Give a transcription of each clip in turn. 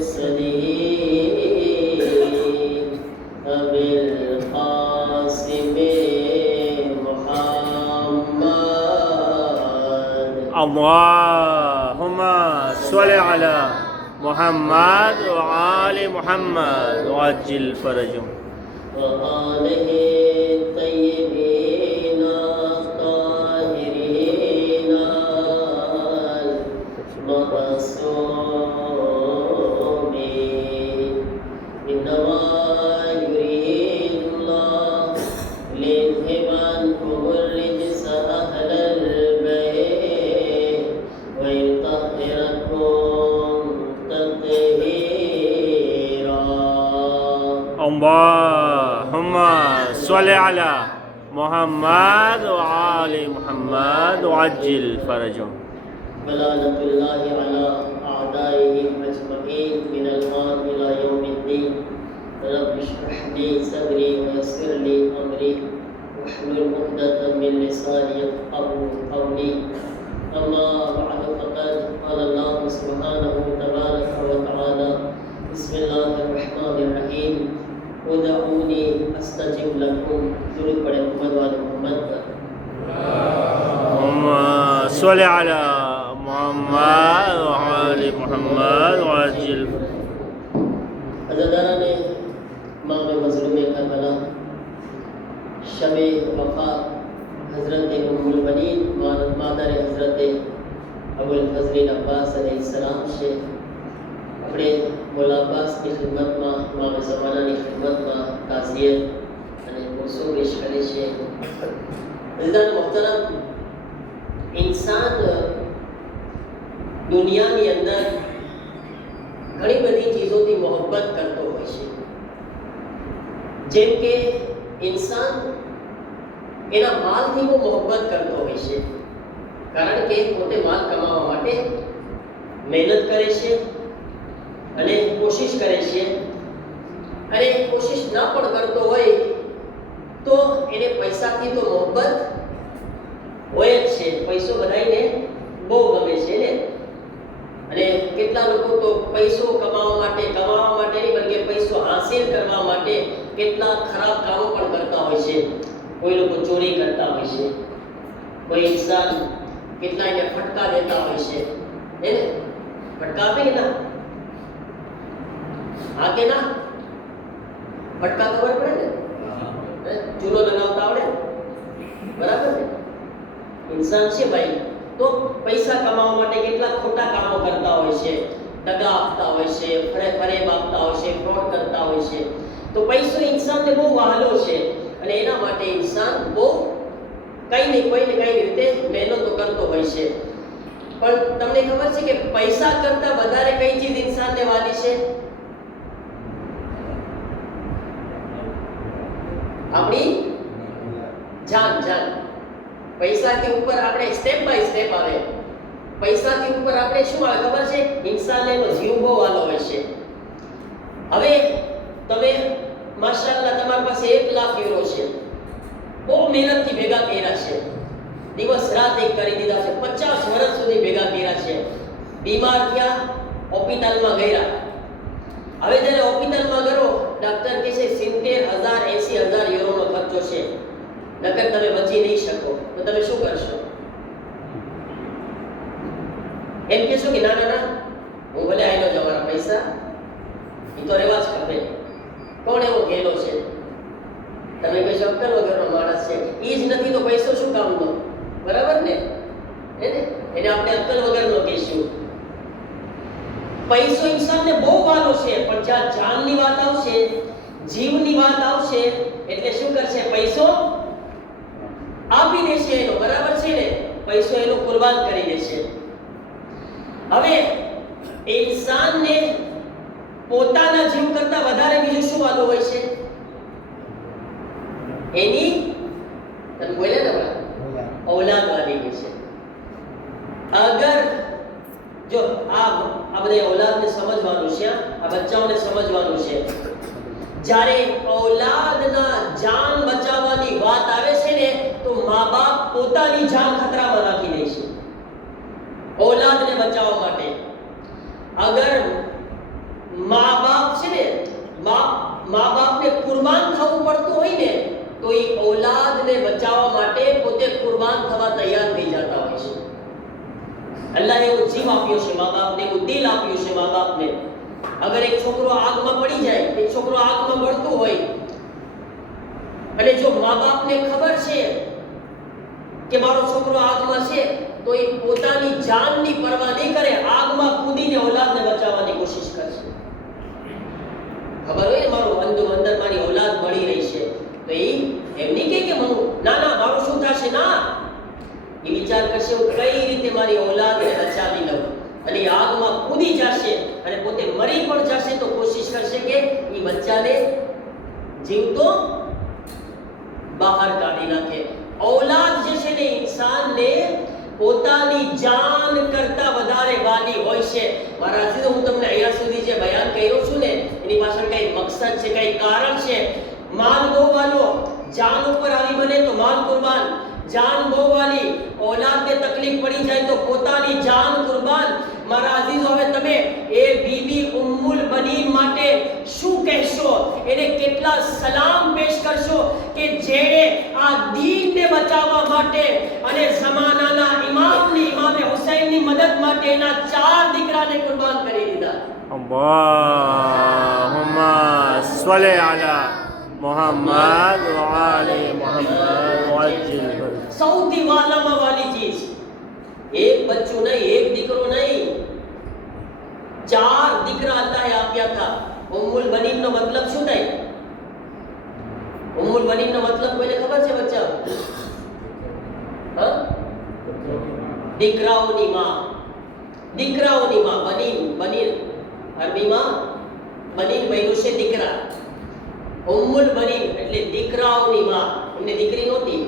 المرسلين أبي القاسم محمد. اللهم صل على محمد وآل محمد وعجل فرجهم. وآله الطيبين الطاهرين المعصومين. إنما يريد الله ليذهب عنكم الرجس أهل البيت ويطهركم تطهيرا. اللهم صل على محمد وآل محمد وعجل فرجهم. ولعنة الله على أعدائهم أجمعين من الآن إلى يوم الدين. رب اشرح لي صدري ويسر لي أمري واحلل عقدة من لساني يفقهوا قولي. أما بعد فقد قال الله سبحانه تبارك وتعالى بسم الله الرحمن الرحيم ادعوني أستجب لكم. درود पढ़े मोहम्मद वाले मोहम्मद पर. اللهم صل على محمد وآل محمد وعجل. अज़ादारा ने इमाम मज़लूम करबला शब वफ़ात हज़रत उम्मुल बनीन मादर हज़रत अबुल फज़ल अब्बास अलैहिस्सलाम से अपने मौला अब्बास की खिदमत में इमाम ज़माना की खिदमत में ताज़ियत અને કોસો પેશ કરે છે. અઝીઝાન મોહતરમ, ઇન્સાન દુનિયાની અંદર ઘણી બધી ચીજોથી મોહબ્બત કરતો હોય છે. જેમ કે ઇન્સાન એના માલથી બહુ મોહબ્બત કરતો હોય છે, કારણ કે પોતે માલ કમાવા માટે મહેનત કરે છે અને કોશિશ કરે છે. અને કોશિશ ન પણ કરતો હોય તો એને પૈસાથી તો મોહબ્બત હોય જ છે. પૈસો બધાને બહુ ગમે છે ને. અને કેટલા લોકો તો પૈસો કમાવા માટે નહીં બલકે પૈસો હાંસિલ કરવા માટે કેટલા ખરાબ કામો પણ કરતા હોય છે. કોઈ લોકો ચોરી કરતા હોય છે, કોઈ ઇન્સાન કેટલાયને ફટકા દેતા હોય છે. એને ફટકા આપે કે ના? હા કે ના? ફટકા ખબર પડે ને? ચૂલો લગાવતા આવડે, બરાબર ને? ઇન્સાન છે ભાઈ, તો પૈસા કમાવા માટે કેટલા ખોટા કામો કરતા હોય છે, દગા આપતા હોય છે, ફરેબ આપતા હોય છે, ફ્રોડ કરતા હોય છે. તો પૈસો ઇન્સાનને બહુ વહાલો છે અને એના માટે ઇન્સાન બહુ કઈ ને કઈ રીતે મહેનતો કરતો હોય છે. પણ તમને ખબર છે કે પૈસા કરતા વધારે કઈ ચીજ ઇન્સાનને વાલી છે? આપણી જાન. પૈસાથી ઉપર આપણે સ્ટેપ બાય સ્ટેપ આવે. પૈસાથી ઉપર આપણે શું આવે ખબર છે? ઇન્સાનને એનો જીવ બહુ વાલો હોય છે. હવે તમે માશાઅલ્લાહ તમારી પાસે 1 લાખ યુરો છે, બહુ મહેનતથી ભેગા કર્યા છે, દિવસ રાત એક કરી દીધા છે, 50 વર્ષ સુધી ભેગા કર્યા છે. બીમાર થયા, હોસ્પિટલમાં ગયા. હવે જ્યારે હોસ્પિટલમાં ગયો, ડોક્ટર કહે છે 70,000 80,000 યુરોનો ખર્ચો છે, નકર તમે બચી નહીં શકો. તો તમે શું કરશો? એમ કહેશો કે ના હું ભલે આઈનો જવાના પૈસા એ તો રહેવા જ ખપે. કોણ એવો ગેલો છે? તમે કહેશો અક્કલ વગરનો માણસ છે, એ જ નથી તો પૈસો શું કામનો? બરાબર ને? એને આપણે અક્કલ વગરનો કહીશું. પૈસો ઇન્સાનને બહુ વાલો છે, પણ જ્યાં જાનની વાત આવશે, જીવની વાત આવશે, એટલે શું કરશે? પૈસો આપી દેશે એનો. બરાબર છે ને? પૈસો એનો કુરબાન કરી દેશે. હવે ઇન્સાનને પોતાના જીવ કરતા વધારે બીજું શું વાલો હોય છે? એની તમે બોલ્યા ને औलाद वाली भी છે. अगर જો આ બધા औलादને સમજવાનું છે, આ બચ્ચાઓને સમજવાનું છે. જ્યારે औलादના જાન બચાવવાની વાત આવે છે ને, તો મા-બાપ પોતાની જાન ખતરામાં નાખી દે છે औलादને બચાવવા માટે. અગર મા બાપ છે ને મા બાપને કુરબાન થવું પડતું હોય ને તો એ ઔલાદને બચાવવા માટે પોતે કુરબાન થવા તૈયાર થઈ જતા હોય છે. અલ્લાહે એવો જીવ આપ્યો છે મા બાપને, એવું દિલ આપ્યું છે મા બાપને. અગર એક છોકરો આગમાં પડી જાય, એક છોકરો આગમાં બળતો હોય અને જો મા બાપને ખબર છે કે મારો છોકરો આગમાં છે તો એ પોતાની જાનની પરવા નહીં કરે, આગમાં કૂદીને ઔલાદને બચાવવાની કોશિશ કરશે. ખબર હોય ને મારો અંદર મારી ઔલાદ મળી રહી છે તો એ એમ નહીં કે ના મારું શું થશે, ના, એ વિચાર કરશે હું કઈ રીતે મારી ઔલાદને બચાવી લઉં, અને એ આગમાં કૂદી જશે અને પોતે મરી પણ જશે તો કોશિશ કરશે કે એ બચ્ચાને જીવતો બહાર કાઢી નાખે. ઔલાદ જે છે ને ઇન્સાનને પોતાની જાન કરતા વધારે વાલી હોય છે. મારા અજીઝો, હું તમને અહીંયા સુધી જે બયાન કર્યો છું ને એની પાછળ કઈ મકસદ છે, કઈ કારણ છે. માલ બહુ વાલો, જાન ઉપર આવી બને તો માલ કુરબાન. જાન બહુ વાલી, ઔલાદને તકલીફ પડી જાય તો પોતાની જાન કુરબાન. મારા અજીઝો, હવે તમે એ બીબી ઉમ્મુલ બનીન માટે શું કહેશો, એને કેટલા સલામ પેશ કરશો કે જેણે આ દીનને બચાવવા માટે અને જમાનાના ઇમામે હુસૈનની મદદ માટે એના 4 દીકરાને કુરબાન કરી દીધા. અલ્લાહુમ્મા સલ્લી અલા મુહમ્મદ વ આલી મુહમ્મદ વઅજ્જિલ. સૌથી વાલામાં વાલી ચીજ, એક બચ્ચું નહીં, એક દીકરો નહીં, 4 દીકરા અલ્લાહે આપ્યા હતા. ઉમ્મુલ બનીનનો મતલબ શું થાય? ઉમ્મુલ બનીનનો મતલબ કોઈને ખબર છે બચ્ચા? હા, દીકરાઓની માં. દીકરાઓની માં બનીન અરબીમાં બનીન બન્યું છે દીકરા. ઉમ્મુલ બનીન એટલે દીકરાઓની માં. એમને દીકરી નહોતી.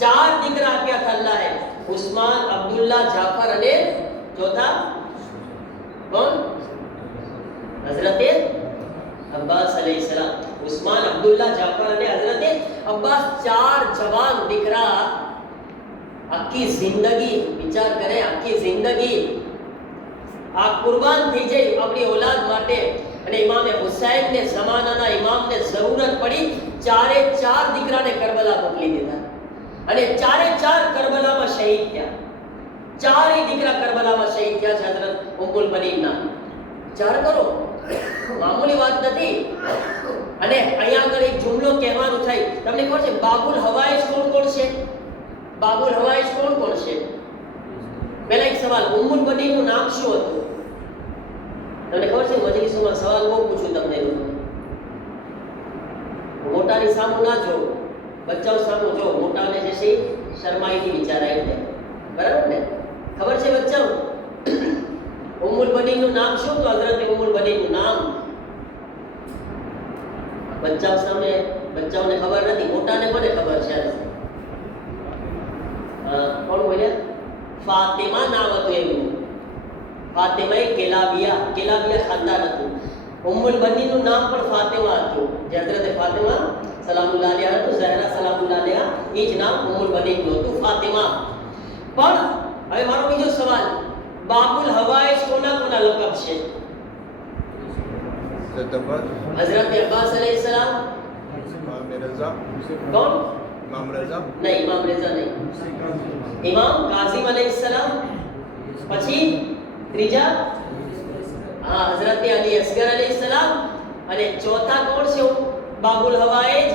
4 દીકરા આપ્યા હતા અલ્લાહે. ઉસ્માન, અબ્દુલ્લા, જાફર અને ચોથા કોણ? હઝરતે અબ્બાસ અલૈહિસ્સલામ. ઉસ્માન, અબ્દુલ્લા, જાફર અને હઝરતે અબ્બાસ, 4 જવાન દીકરા. આખી જિંદગી વિચાર કરે, આખી જિંદગી આ કુરબાન થઈ જાય આપણી ઔલાદ માટે. અને ઇમામે હુસૈનને, જમાનાના ઇમામને જરૂરત પડી, 4 દીકરાને કરબલા મોકલી દીધા અને 4 કરબલામાં શહીદ થયા. 4 દીકરા કરબલામાં શહીદ થયા છે હઝરત ઉમ્મુલ બનીનના. 4 કરો, મામૂલી વાત નથી. અને અહીંયા આગળ એક જુમલો કહેવાનું થાય. તમને ખબર છે બાબુલ હવાઈજ કોણ છે? બાબુલ હવાઈજ કોણ છે? પહેલા એક સવાલ, ઉમ્મુલ બનીનનું નામ શું હતું? તમને ખબર છે? મજલિસોમાં સવાલ બહુ પૂછું તમને. મોટાની સામું ના જો, બચ્ચાઓ સામું જો. મોટાને જે છે શરમાઈથી વિચારાય એટલે, બરાબર ને? ખબર છે બચ્ચાઓ ઉમ્મુલ બનીનનું નામ શું? તો હઝરત ઉમ્મુલ બનીનનું નામ બચ્ચાઓ સામે, બચ્ચાઓને ખબર નથી. મોટાને કોને ખબર છે? કોણ બોલ્યા? ફાતિમા નામ હતું એમનું. ફાતિમા કેલાબિયા ખાનદાન હતું. ઉમ્મુલ બનીનનું નામ પણ ફાતિમા હતું. જે હઝરત ફાતિમા સલામુલ્લાહ અલૈહા હતું, ઝહરા સલામુલ્લાહ અલૈહા, એ જ નામ ઉમ્મુલ બનીનનું હતું, ફાતિમા. પણ હવે મારો બીજો સવાલ, બાબુલ હવાઈજ કોના લકબ છે? હઝરત અબ્બાસ અલૈહિસ્સલામ. કોણ? નહીં, ઇમામ રેઝા નહીં. ઇમામ કાઝિમ અલૈહિસ્સલામ. પછી ત્રીજા હઝરત અલી અસગર અલૈહિસ્સલામ. અને ચોથા કોણ છે બાબુલ હવાઈજ?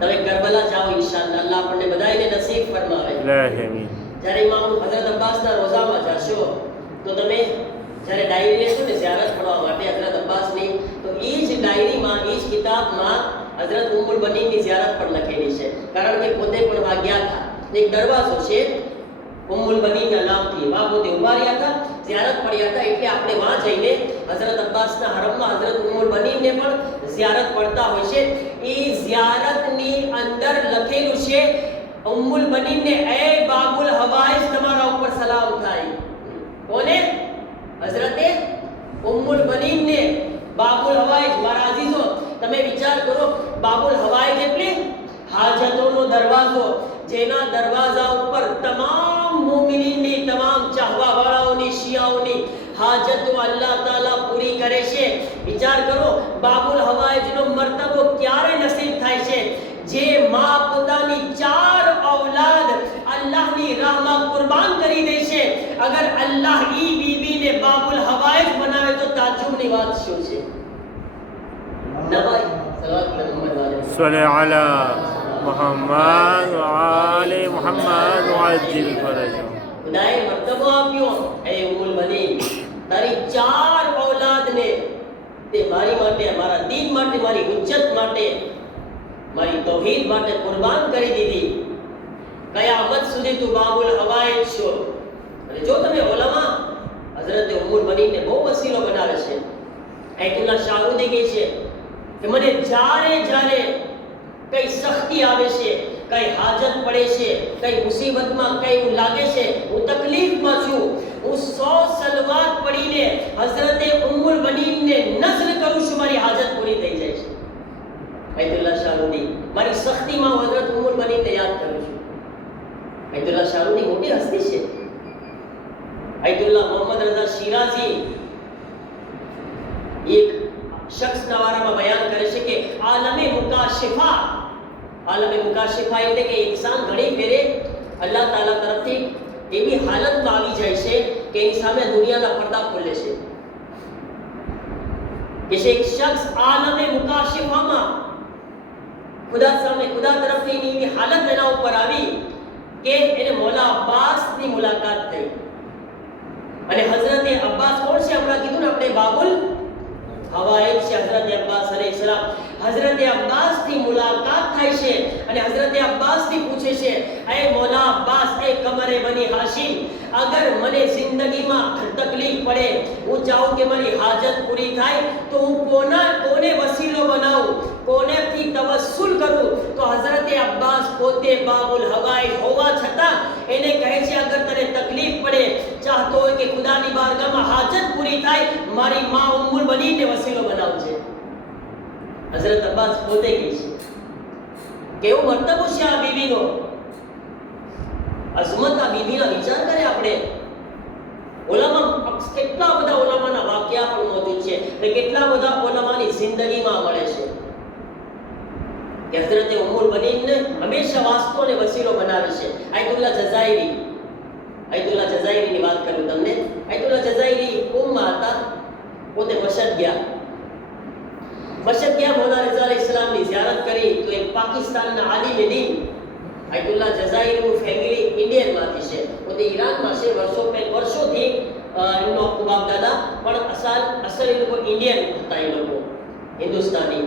તમે કરબલા જાઓ ઇન્શાઅલ્લાહ, અલ્લાહ આપણને બધાને નસીબ ફરમાવે. જ્યારે ઇમામ હઝરત અબ્બાસના રોઝામાં જશો તો તમે જ્યારે ડાયરી લેશો ને ઝિયારત પડવા માટે હઝરત અબ્બાસની, તો એ જ ડાયરીમાં, એ જ કિતાબમાં હઝરત ઉમ્મુલ બનીનની ઝિયારત પણ લખેલી છે. કારણ કે પોતે પણ વહાં ગયા હતા. એક દરવાજો છે ઉમ્મુલ બનીનના નામથી, વહાં પોતે ઉભા રહ્યા હતા, ઝિયારત પડ્યા હતા. એટલે આપણે વહાં જઈને હઝરત અબ્બાસના હરમમાં હઝરત ઉમ્મુલ બનીનને પણ ઝિયારત પડતા હોય છે. એ ઝિયારતની અંદર લખેલું છે ઉમ્મુલ બનીનને, એ બાબુલ હવાઈજ તમારા ઉપર સલામ થાય. કોને? હઝરતે ઉમ્મુલ બનીનને. બાબુલ હવાઈજ. મારા અઝીઝો, તમે વિચાર કરો, બાબુલ હવાઈજ એટલે હાજતોનો દરવાજો. જેના દરવાજા ઉપર તમામ મુમિનીનની, તમામ ચાહવાવાળાઓની, શિયાઓની હાજતો અલ્લાહ તાલા પૂરી કરે છે. વિચાર કરો, બાબુલ હવાઈજનો મર્તબો ક્યારે નસીબ થાય છે? જે માં પોતાની 4 ઔલાદ અલ્લાહની રાહમાં કુરબાન કરી દે છે. અગર અલ્લાહ ઈ બીબીને બાબુલ હવાઈજ બનાવે તો તાજુબની વાત શું છે? નવાઈ સલાત મુહમ્મદ વાલે صل على محمد وآل محمد وعجل فرجهم. ખુદાએ મર્તબો આપ્યો. એ ઉમ્મુલ બનીન, તારી 4 ઔલાદને તે મારી માટે, મારા દીન માટે, મારી હુજ્જત માટે, મારી તૌહીદ માટે કુરબાન કરી દીધી. કયામત સુધી તું બાબુલ હવાઈજ છો. અને જો તમે ઉલમા હઝરત ઉમ્મુલ બનીનને બહુ વસીલો બનાવે છે. આયતુલ્લાહ શાહરુદી કહે છે કે મને જ્યારે કઈ સખ્તી આવે છે, કઈ હાજત પડે છે, કઈ મુસીબતમાં કઈ એવું લાગે છે, હું તકલીફમાં છું, હું 100 સલવાત પડીને હઝરતે ઉમ્મુલ બનીનને નઝર કરું છું, મારી હાજત પૂરી થઈ જાય છે. આયતુલ્લાહ શાહરુદી, મારી સખ્તીમાં હું હઝરત ઉમ્મુલ બનીનને યાદ કરું છું. આયતુલ્લાહ શાહરુદી મોટી હસ્તી છે. આયતુલ્લાહ મોહમ્મદ રઝા શિરાઝી એક શખ્સના વારામાં બયાન કરે છે કે આલમે મુકાશિફા એટલે કે ઇન્સાન ઘણી ફેરે અલ્લાહ તાલા તરફથી એવી હાલતમાં આવી જાય છે કે એની સામે દુનિયાના પડદા ખુલે છે. કે એક શખ્સ આલમે મુકાશિફામાં ખુદા સામે, ખુદા તરફથી એવી હાલત એના ઉપર આવી કે એને મૌલા અબ્બાસની મુલાકાત થઈ. અને હઝરતે અબ્બાસ કોણ છે? હમણાં કીધું ને આપણે, બાબુલ હવાઈજ છે હઝરત અબ્બાસ અલૈહિસ્સલામ. હઝરત અબ્બાસ થી મુલાકાત થાય છે અને હઝરત અબ્બાસ થી પૂછે છે, એ મૌલા અબ્બાસ, એ કમરે બની હાશિમ, અગર મને જિંદગીમાં તકલીફ પડે, હું ચાહું કે મારી હાજત પૂરી થાય, તો હું કોને વસીલો બનાવું, કોનેથી તવસ્સુલ કરું? તો હઝરત અબ્બાસ પોતે બાબુલ હવાઈજ હોવા છતાં એને કહે છે, અગર તને તકલીફ પડે, ચાહતો હોય કે ખુદાની બારગાહમાં હાજત પૂરી થાય, મારી માં ઉમ્મુલ બનીને વસીલો બનાવજે. હઝરત અબ્બાસ પોતે કહે છે. કેવો મર્તબો છે આ બીબીનો, અઝમત આ બીબીના. વિચાર કરે આપણે, ઉલમા કેટલા બધા ઉલમાના વાક્યા પણ મોજૂદ છે અને કેટલા બધા ઉલમાની જિંદગીમાં મળે છે કે હઝરત ઉમ્મુલ બનીનને હંમેશા વાસ્તો અને વસીલો બનાવે છે. આયતુલ્લાહ જઝાયરીની વાત કરું તમને. આયતુલ્લાહ જઝાયરી ઉમ્મા હતા, પોતે મશદ ગયા મૌલા રઝા અલૈહિસ્સલામની ઝિયારત કરી તો એક પાકિસ્તાનના આલિમે દીન, આયતુલ્લાહ જઝાયરીનું ફેમિલી ઇન્ડિયનમાંથી છે, પોતે ઈરાનમાં છે. વર્ષોથી એમનો બાપ દાદા પણ અસલ એ લોકો ઇન્ડિયન હતા, એ લોકો હિન્દુસ્તાની.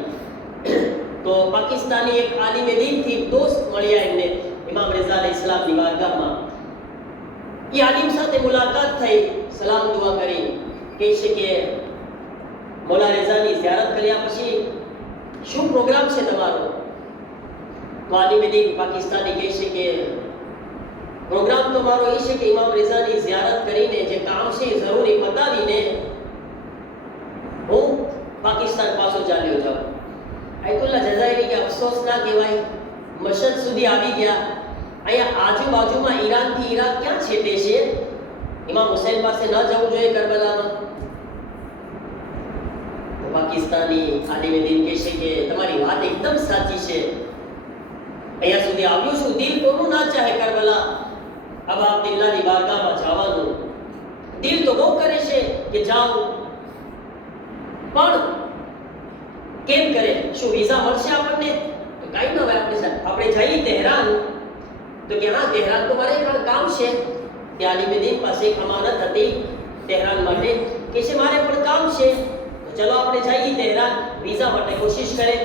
તો પાકિસ્તાની એક આલિમે દીનથી દોસ્ત મળ્યા એમને ઇમામ રઝા અલૈહિસ્સલામની બારગાહમાં. એ આલિમ સાથે મુલાકાત થઈ, સલામ દુઆ કરી, કહે છે કે મૌલા રઝાની ઝિયારત કર્યા પછી શું પ્રોગ્રામ છે તમારો? તો આલિમે દીન પાકિસ્તાની કહે છે કે પ્રોગ્રામ તો મારો એ છે કે ઇમામ રઝાની ઝિયારત કરીને જે કામ છે એ જરૂરી પતાવીને હું પાકિસ્તાન પાછો ચાલ્યો જાઉં. આયતુલ્લાહ જઝાયરી કે અફસોસ ના કહેવાય, મશદ સુધી આવી ગયા, અહીંયા આજુબાજુમાં ઈરાનથી ઈરાક ક્યાં છેટે છે? ઇમામ હુસૈન પાસે ન જવું જોઈએ કરબલામાં? પાકિસ્તાની આલિમે દીન કહે છે કે તમારી વાત એકદમ સાચી છે, અહીંયા સુધી આવ્યો છું, દિલ કોનું ના ચાહે કરબલા, अब અબ્દુલ્લાહની બારગાહમાં જવાનું દિલ તો બહુ કરે છે કે જાઉં, પણ કેમ કરે? શું વિઝા મળશે આપણને? તો કાંઈ ન હોય આપણી સાથે. આપણે જઈએ તહેરાન, તો કે હા તહેરાન તો મારે કામ છે. ત્યાં આલિમે દીન પાસે એક અમાનત હતી તહેરાન માટે, કે છે મારે પણ કામ છે, તો ચલો આપણે જઈએ તહેરાન. વિઝા માટે કોશિશ કરે.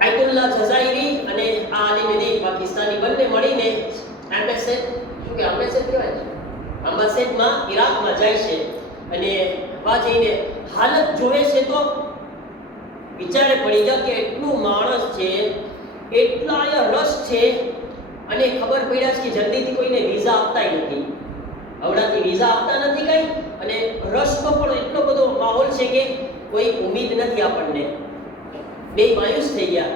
આયતુલ્લાહ જઝાયરી અને આ આલિમે દીન પાકિસ્તાની બંને મળીને એમ્બેસેડમાં ઈરાકમાં જાય છે અને વા જઈને હાલત જોવે છે તો વિચારે પડી ગયા કે એટલું માણસ છે, એટલા અહીંયા રસ છે, અને ખબર પડ્યા છે કે જલ્દીથી કોઈને વિઝા આપતા નથી, હવડાથી વિઝા આપતા નથી કઈ, અને રસનો પણ એટલો બધો માહોલ છે કે કોઈ ઉમ્મીદ નથી આપણને. બે માયુસ થઈ ગયા,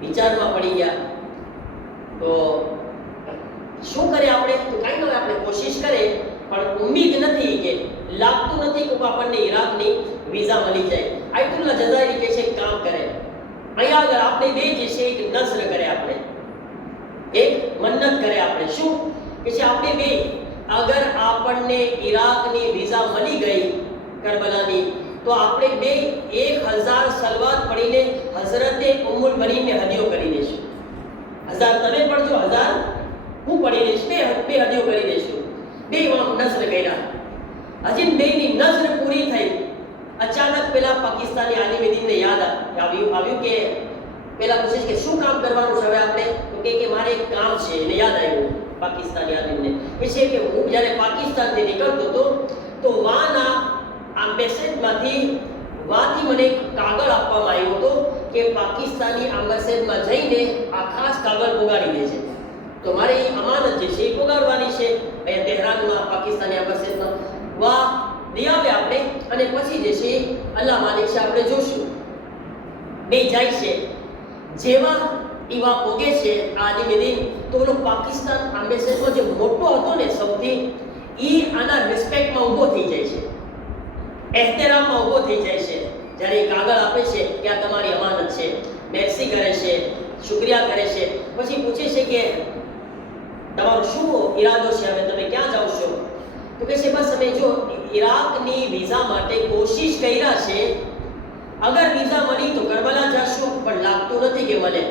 વિચારમાં પડી ગયા. તો શું કરે આપણે? તો કાંઈ ન હોય, આપણે કોશિશ કરે, પણ ઉમ્મીદ નથી કે લાગતું નથી કે આપણને ઈરાકની વિઝા મળી જાય. આયતુલ્લા જઝાયરી કે છે કામ કરે, અહીંયા આગળ આપણે બે જે છે એક નઝર કરે, આપણે એક મન્નત કરે. આપણે શું કે છે? આપણે બે અગર આપણને ઈરાકની વિઝા મળી ગઈ કરબલાની, તો આપણે બે 1000 સલવાત પડીને હઝરતે ઉમ્મુલ બનીને હદિયો કરી દેશું. 1000 તમે પડજો, 1000 હું પડી દઈશ, બે હદિયો કરી દેશું. બે નઝર કર્યા. હજી બેની નઝર પૂરી થઈ, અચાનક પેલા પાકિસ્તાની આલિમે દીનને યાદ આવ્યું કે પેલા પૂછે કે શું કામ કરવાનું છે હવે આપણે? તો કે મારે એક કામ છે. એને યાદ આવ્યું પાકિસ્તાની આલિમને, એ છે કે હું જ્યારે પાકિસ્તાનથી નીકળતો હતો તો વાના એમ્બેસીમાંથી મને એક કાગળ આપવામાં આવ્યો હતો કે પાકિસ્તાની એમ્બેસીમાં જઈને આ ખાસ કાગળ પોગાડી દે છે. તો મારે એ અમાનત જે છે એ પોગાડવાની છે અહીંયા તહેરાનમાં પાકિસ્તાની એમ્બેસીમાં. વાહ દિયાવે આપણે, અને પછી જે છે અલ્લાહ માલિક છે, આપણે જોશું. બે જાય છે, જેવા ઈવા પોગે છે આલિમે દીન, તો ઓલો પાકિસ્તાન એમ્બેસીમાં જે મોટો હતો ને સૌથી, ઈ આના રિસ્પેક્ટમાં ઊભો થઈ જાય છે, એહતરામમાં ઊભો થઈ જાય છે. જ્યારે એ કાગળ આપે છે કે આ તમારી અમાનત છે, મેર્સી કરે છે, શુક્રિયા કરે છે. પછી પૂછે છે કે તમારો શું ઈરાદો છે, હવે તમે ક્યાં જાઓ છો? તો કહે છે બસ અમે જો ઈરાકની વિઝા માટે કોશિશ કર્યા છે, અગર વિઝા મળી તો કરબલા જશું, પણ લાગતું નથી કે મળે.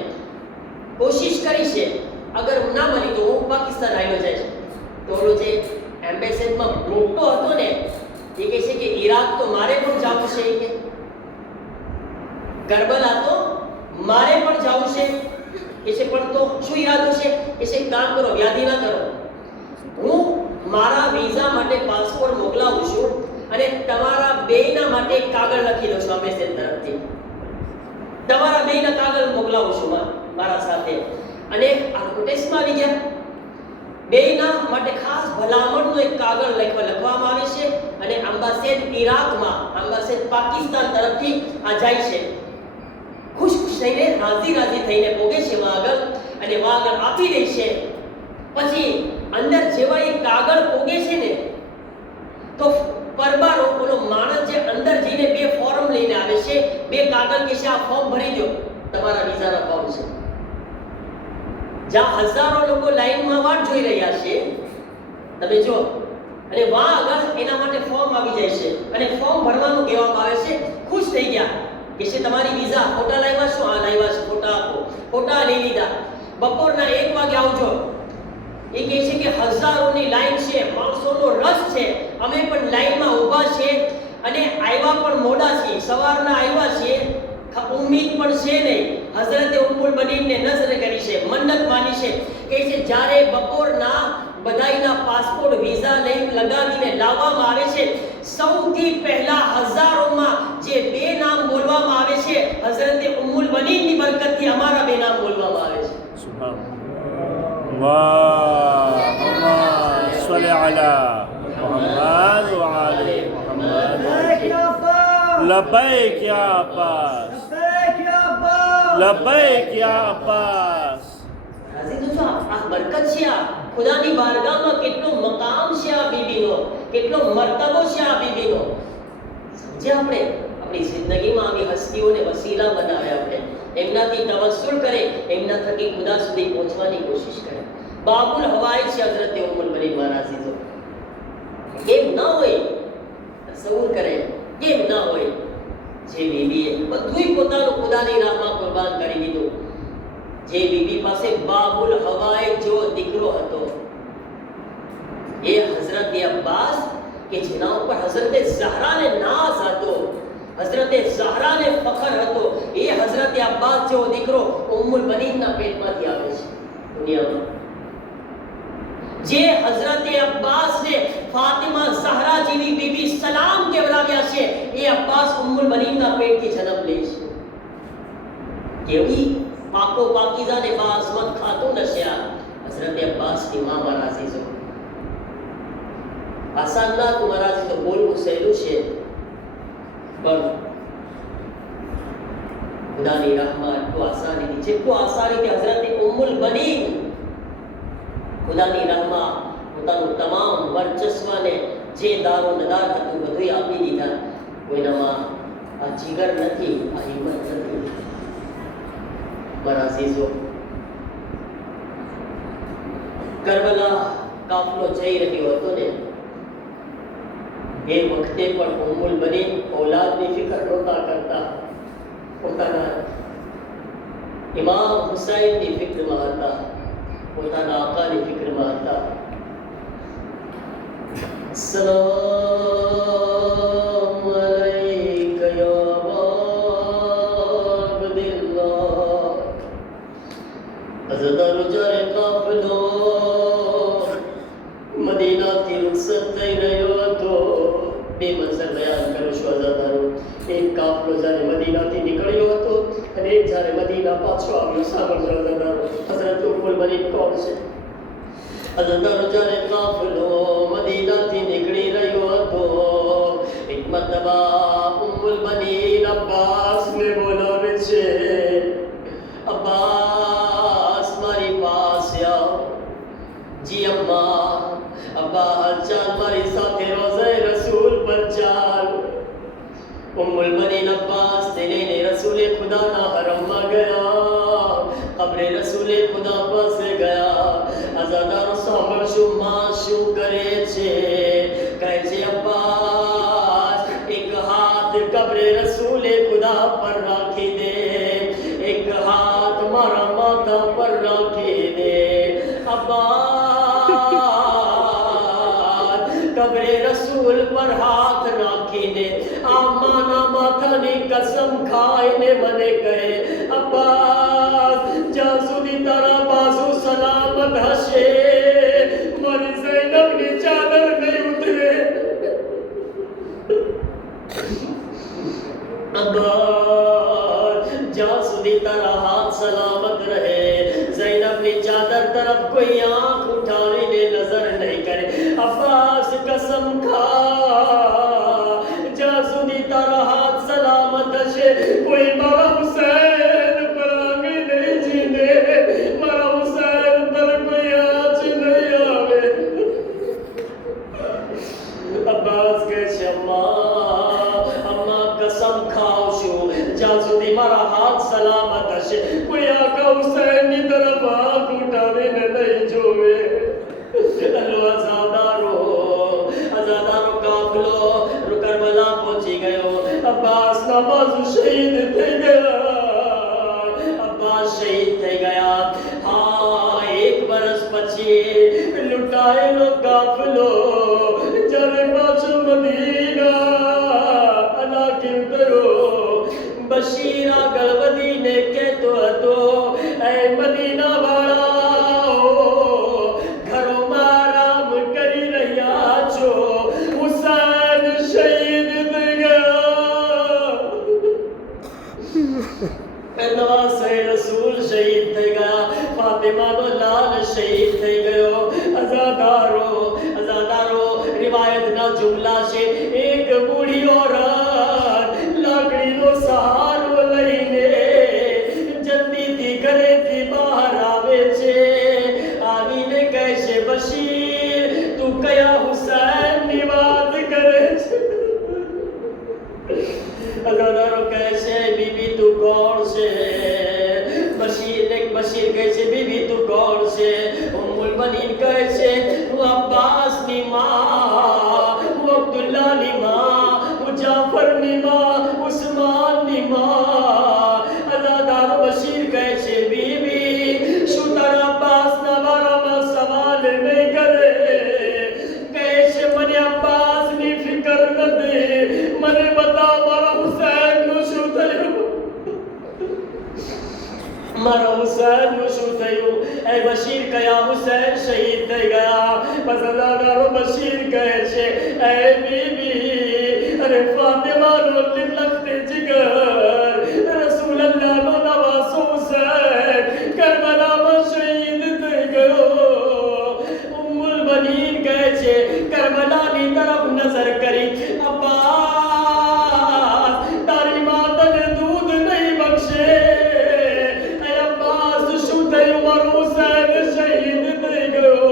કોશિશ કરી છે, અગર ના મળી તો હું પાકિસ્તાન આવ્યો જાય છે. તો ઓલો જે એમ્બેસીમાં મોટો હતો ને, એ કહે છે કે ઈરાક તો મારે પણ જવું છે, કે કરબલા તો મારે પણ જવું છે. કે છે પણ તો શું ઈરાદો છે? કે છે કામ કરો, વ્યાધિ ના કરો, હું મારા વિઝા માટે પાસપોર્ટ મોકલાવું છું અને તમારા બેયના માટે એક કાગળ લખી દઉં છું એમ્બેસી તરફથી, તમારા બેયના કાગળ મોકલાવું છું મારા સાથે. અને આ નોટિસમાં આવી ગયા, બેયના માટે ખાસ ભલામણનો એક કાગળ લખવામાં આવે છે અને એમ્બેસી ઈરાકમાં, એમ્બેસી પાકિસ્તાન તરફથી આ જાય છે. ખુશ થઈને રાજી થઈને પોગે છે આગળ, અને આગળ આપી દે છે. પછી અંદર જેવા એ કાગળ પોગે છે ને, તો પરબારો ઓલો માણસ જે અંદર જઈને બે ફોર્મ લઈને આવે છે, બે કાગળ કે છે આ ફોર્મ ભરી દો, તમારા વિઝાના ફોર્મ છે. જ્યાં હજારો લોકો લાઈનમાં વાટ જોઈ રહ્યા છે, તમે જો, અને વાહ આગળ એના માટે ફોર્મ આવી જાય છે અને ફોર્મ ભરવાનું કહેવામાં આવે છે. ખુશ થઈ ગયા કે છે તમારી વિઝા, ફોટા લાવ્યા છો? આ લાવ્યા છે, ફોટા આપો. ફોટા લઈ લીધા. બપોરના 1 વાગે આવજો. એ કહે છે કે હજારોની લાઈન છે, માણસોનો રસ છે, અમે પણ લાઈનમાં ઊભા છે અને આવ્યા પણ મોડા છીએ, સવારના આવ્યા છીએ, ઉમ્મીદ પણ છે નહીં. હઝરતે ઉમ્મુલ બનીને નઝર કરી છે, મન્નત માની છે. કહે છે જ્યારે બપોરના બધાયના પાસપોર્ટ વિઝા લઈ લગાવીને લાવવામાં આવે છે, સૌથી પહેલા હજારોમાં જે બે નામ બોલવામાં આવે છે, હઝરતે ઉમ્મુલ બનીની બરકતથી અમારા બે નામ બોલવામાં આવે છે. اللهم صل على محمد وعلى محمد. لبيك يا عباس، لبيك يا عباس. હાજી તો આ બરકત છે, આ ખુદાની બારગાહમાં કેટલો મકામ છે આ બીબીનો, કેટલો મર્તબો છે આ બીબીનો. સમજે આપણે આપણી જિંદગીમાં આવી હસ્તીઓને વસીલા બનાવે, આપણે એમનાથી તવસ્સુલ કરે, એમના થકી ખુદા સુધી પહોંચવાની કોશિશ કરે. બાબુલ હવાઈ છે હઝરતે ઉમ્મુલ બની મહારાજી. તો કેમ ના હોય, તસવ્વુર કરે, કેમ ના હોય. જે બીબીએ બધુંય પોતાનું ખુદાની રાહમાં કુરબાન કરી દીધું, જે બીબી પાસે બાબુલ હવાઈ જેવો દીકરો હતો, એ હઝરતે અબ્બાસ કે જેના ઉપર હઝરતે ઝહરાને નાઝ હતો, હઝરતે ઝહરાને ફખર હતો, એ હઝરતે અબ્બાસ જેવો દીકરો ઉમ્મુલ બનીનના પેટમાંથી આવે છે દુનિયામાં. જે હઝરતે અબ્બાસને ફાતિમા ઝહરા જેવી બીબી સલામ કેવડાવ્યા છે, એ અબ્બાસ ઉમ્મુલ બનીનના પેટથી જન્મ લે છે. કેવી પાકો પાકીઝા ને બાઝમત ખાતું નશ્યા હઝરતે અબ્બાસની માં મહારાજી. જો આસાન ના તમારા તો બોલવું સહેલું છે, પણ ખુદાની રાહમાં એટલું આસાનીથી, જેટલું આસાનીથી હઝરતે ઉમ્મુલ બનીન ખુદાની રાહમાં પોતાનું તમામ વર્ચસ્વને જે દારો નદાર હતું બધું આપી દીધા. કોઈનામાં આ જીગર નથી, આ હિંમત નથી. મારા અઝીઝો, કરબલા કાફલો જઈ રહ્યો હતો ને, એ વખતે પણ ઉમ્મુલ બની ઔલાદની ફિકર નહોતા કરતા, પોતાના ઇમામ હુસૈનની ફિક્રમાં હતા, પોતાના આકાની ફિક્રમાં હતા. સલામ અલૈકા યા અબદિલ્લાહ. અઝદારો જ્યારે કાફલો મદીનાથી રૂખસત થઈ રહ્યો હતો, બે મંઝર બયાન કરું છું અઝદારો. એક કાફલો જ્યારે મદીનાથી નીકળ્યો હતો અને એક જ્યારે મદીના પાછો આવ્યો. સાંભળજો અઝદારો, હઝરત ઉમ્મુલ બની કોણ છે? અઝદારો જ્યારે કાફલો મદીનાથી નીકળી રહ્યો હતો, એક મરતબા ઉમ્મુલ બની અબ્બાસને બોલાવે છે, અબ્બાસ મારી પાસે આવો. જી અમ્મા. અબ્બા ચાલ મારી સાથે રોઝે રસૂલ પર ચાલ. ઉમ્મુલ બની અબ્બાસ તેને રસૂલે ખુદાના હરમમાં ગયા, કબ્રે રસૂલે ખુદા પાસે ગયા. અઝાદારો સાંભળશો માં શું કરે છે? કહે છે અબ્બાસ એક હાથ કબ્રે રસૂલે ખુદા પર રાખી દે, એક હાથ મારા માથા પર રાખી દે. અબ્બાસ કબ્રે રસૂલ પર હાથ રાખીને આમાના માથાની કસમ ખાઈને મને કહે, અબ્બાસ જ્યાં સુધી તારા બાજુ સલામત હશે મારી ઝૈનબની ચાદર નહીં ઉતરે. અબ્બાસ જ્યાં સુધી તારા હાથ સલામત રહે ઝૈનબની ચાદર તરફ કોઈ આંખ ઉઠાવીને નજર નહીં કરે. અબ્બાસ કસમ ખા જ્યાં સુધી તારા હાથ સલામત હશે કોઈ મારા હુસૈન પર આંગળી નહીં જીને, મારા હુસૈન પર કોઈ આંચ નહીં આવે. અબ્બાસ કહે છે અમ્મા કસમ ખાઉં છું જ્યાં સુધી મારા હાથ સલામત હશે કોઈ આકા હુસૈનની તરફ આંખ ઉઠાવીને નહીં જોવે. અઝાદારો કાફલો કરબલા પહોંચી ગયો. અબ્બાસ ના બાજુ શહીદ થઈ ગયા. અબ્બાસ શહીદ થઈ ગયા. હા, એક વર્ષ પછી લૂંટાયેલો કાફલો જ્યારે પાછો મદીના અનાકિમ થયો, બશીર આગળ વધીને કહેતો હતો, એ મદીના વાળાઓ ઘરોમાં આરામ કરી રહ્યા છો, હુસૈન શહીદ થઈ ગયા. નવાસે રસૂલ શહીદ થઈ ગયા. ફાતિમાનો લાલ શહીદ થઈ ગયો. અઝાદારો રિવાયતના જુમલા છે, એક બુઢી ઓરત લાકડીનો સહારો લઈને જલ્દીથી ઘરેથી બહાર આવે છે. આવીને કહે છે, બશીર તું કયા હુસૈનની વાત કરે છે? અઝાદારો કહે છે, બીબી તું કોણ છે? બશીર કહે છે, બીબી તું કોણ છે? ઉમ્મુલ બની કહે છે, હું અબ્બાસની માં, હું અબ્દુલ્લાહની માં, હું જાફરની માં, ઉસ્માનની માં. અઝાદારો બશીર કહે છે, બીબી શું તારા અબ્બાસના બારામાં સવાલ નહીં કરે? કહે છે, મને અબ્બાસની ફિકર નથી, મને બતાવ મારા હુસૈનનું શું થયું, મારા હુસૈનનું શું થયું? એ બશીર કયા હુસૈન શહીદ થઈ ગયા. બસ અઝાદારો બશીર કહે છે, એ બીબી અરે ફાતિમાનો લખતે જીગર રસૂલલ્લાહનો નવાસો હુસૈન કરબલામાં શહીદ થઈ ગયો. ઉમ્મુલ બનીન કહે છે, કરબલાની તરફ નજર કરી, અબ્બાસ તારી માં તને દૂધ નહીં બક્ષે. અબ્બાસ શું થયું? મારો હુસૈન શહીદ થઈ ગયો.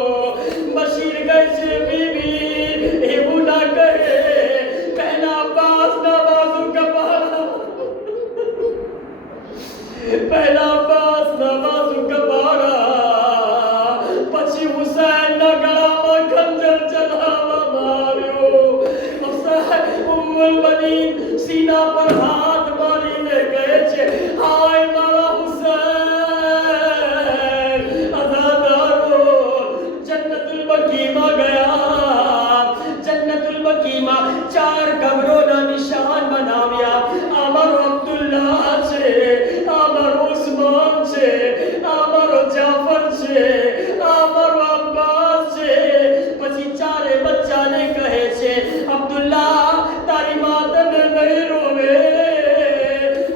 ચાર કબરોના નિશાન બનાવ્યા. અમારો અબ્દુલ્લાહ છે, અમારો ઉસ્માન છે, અમારો જાફર છે, અમારો અબ્બાસ છે. પછી ચારે બચ્ચાને કહે છે, અબ્દુલ્લાહ તારી માં તને નહીં રોવે.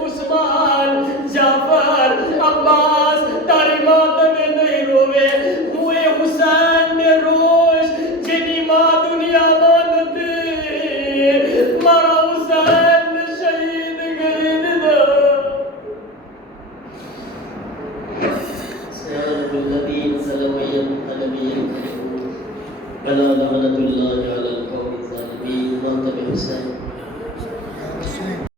ઉસ્માન, જાફર, અબ્બાસ તારી માં તને નહીં રોવે. હું એ હુસૈનને રોઈશ જેની માં દુનિયામાં નથી. મારા હુસૈનને શહીદ કરી દીધો. سيغلب الذين سلوا النبي الكريم ألا لعنة الله على القوم الظالمين. وانت بحسين